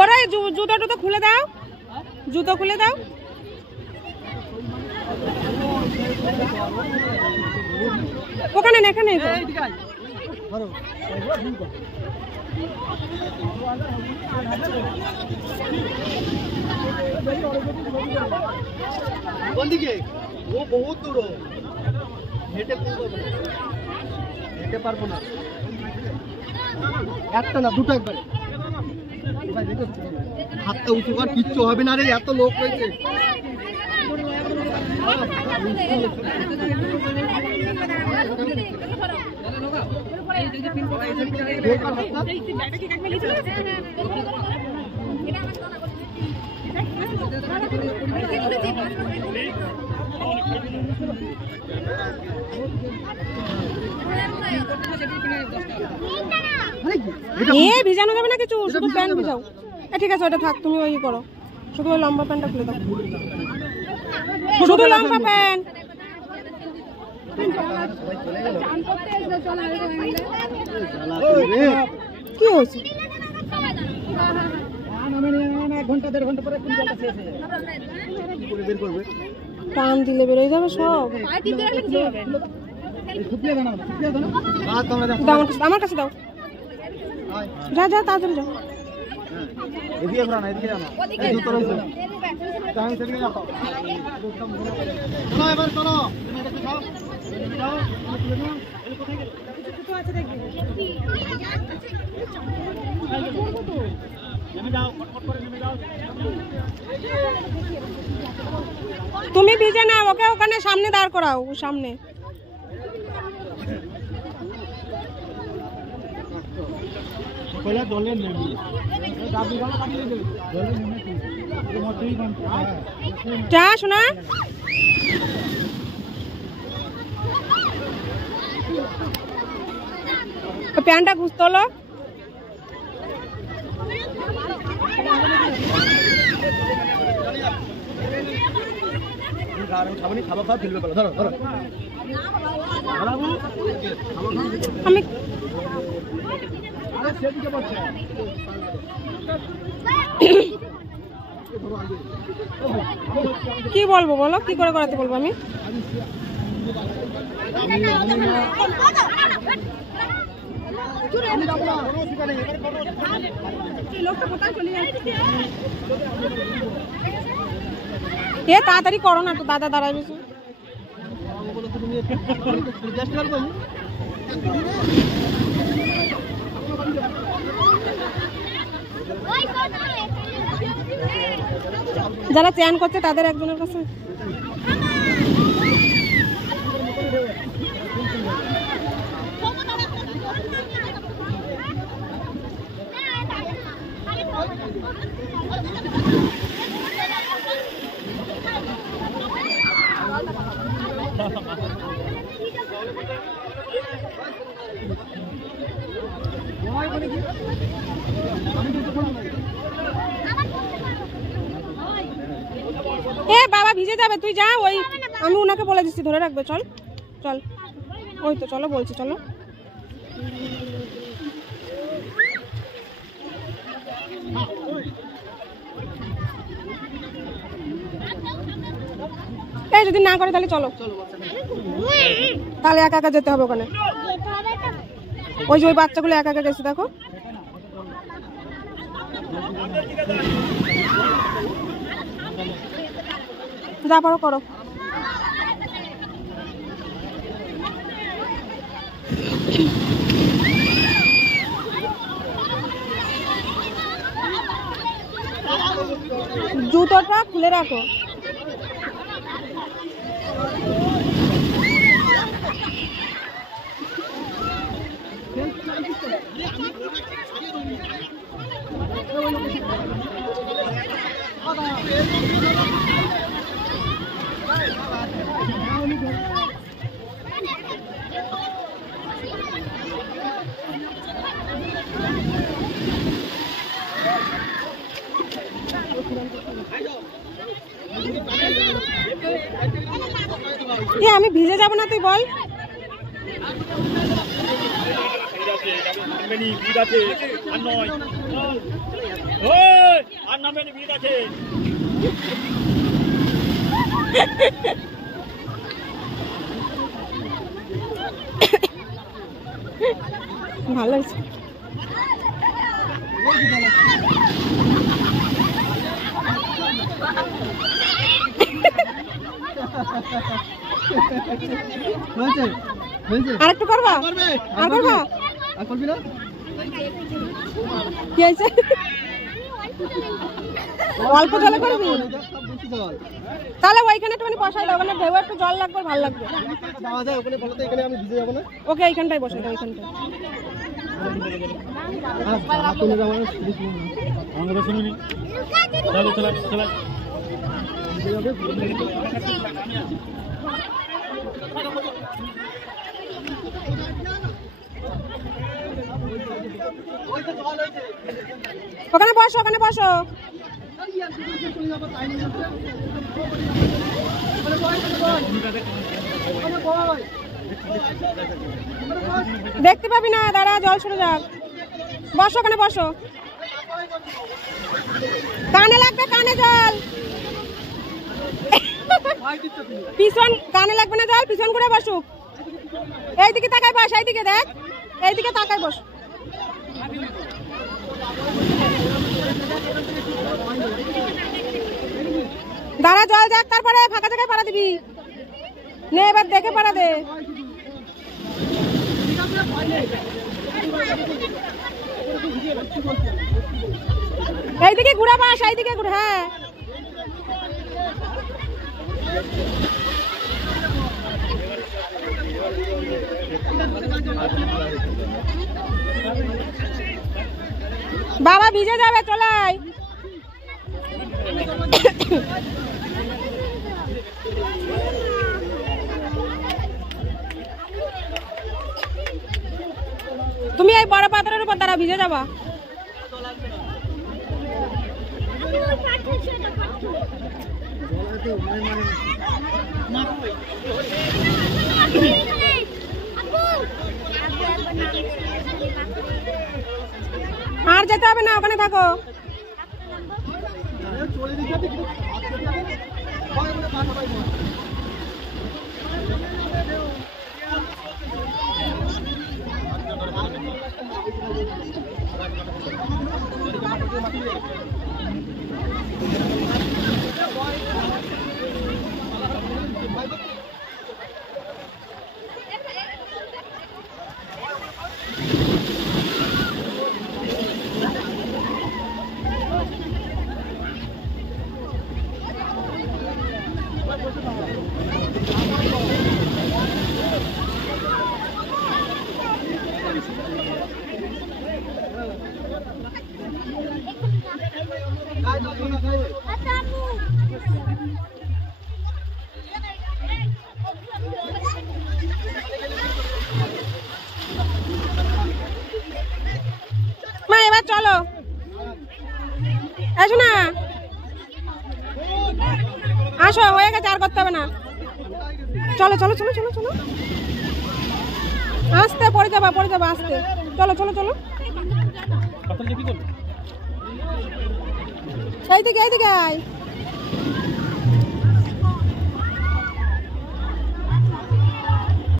ওরা জুতো টুতো খুলে দাও, জুতো খুলে দাও। ওখানে না, এখানে ও বহুত দূর, হেঁটে পারবো না। একটা না, দুটো একবারে। হাতটা উঁচু কর, কিচ্ছু হবে না রে, এত লোক রয়েছে। ভিজানো যাবে না কিছু, শুধু প্যান্ট ভিজাও। ঠিক আছে, ওটা থাক, তুমি ওই করো, শুধু ওই লম্বা প্যান্টটা খুলে দাও, শুধু লম্বা প্যান্ট। কি হয়েছে? টান দিলে বেরোয় যাবে সব। আমার কাছে দাও, যা যা তাড়াতাড়ি যাও। তুমি ভিজে না, ওকে ওখানে সামনে দাঁড় করাও, সামনে। যা শোনা, প্যান্টটা খুঁজতে হলো। আমি কি বলবো বলো, কি করে করাতে বলবো আমি? এ তাড়াতাড়ি করো না তো, দাদা দাঁড়ায় বেশি। যারা চ্যান করছে তাদের একজনের কাছে বাবা ভিজে যাবে, তুই যা। ওই আমি ওনাকে বলে দিচ্ছি, ধরে রাখবে। চল চল, ওই তো চলো বলছি, চলো। এই যদি না করে তাহলে চলো, তাহলে একা একা যেতে হবে ওখানে। ওই যে ওই বাচ্চাগুলো একা একা গেছে, দেখো। যা পারো করো। জুতোটা খুলে রাখো। আমি ভিজে যাব না, তুই বল। ভালো হয়েছে। আর একটু করবা? আর করবা? আর করবি না? কি হয়েছে? অল্প জলে করবি? তাহলে ওইখানে একটুখানি বসাই দাও, ওখানে ঢেউ একটু জল লাগবে, ভালো লাগবে। ওকে এইখানটাই বসাই দাও, এইখানটায়। ওখানে বসো, ওখানে বসো। দেখতে পাবি না, দাঁড়া, জল সরে যাক। বসো, ওখানে বসো। কানে লাগবে, কানে জল। পিছন কানে লাগবে না জল, পিছন করে বসুক। এইদিকে তাকাই বস, এইদিকে দেখ, এইদিকে তাকাই বস। দাঁড়া, জল যাক, তারপরে ফাঁকা জায়গায় পাড়া দিবি। নে এবার দেখে পাড়া দে। এইদিকে ঘুরা বাস, এইদিকে ঘুরে। হ্যাঁ, বাবা ভিজে যাবে, চলাই। তুমি এই বড় পাথরের উপর দাঁড়া, ভিজে যাবা। আর যেতে হবে না, ওখানে থাকো। মা এবার চলো, আসো না, আসো, হয়ে গেছে, আর করতে হবে না। চলো চলো চলো চলো চলো, আস্তে পড়ে যাবা, পড়ে যাবা, আস্তে। চলো চলো চলো, এইদিকে এইদিকে আয়।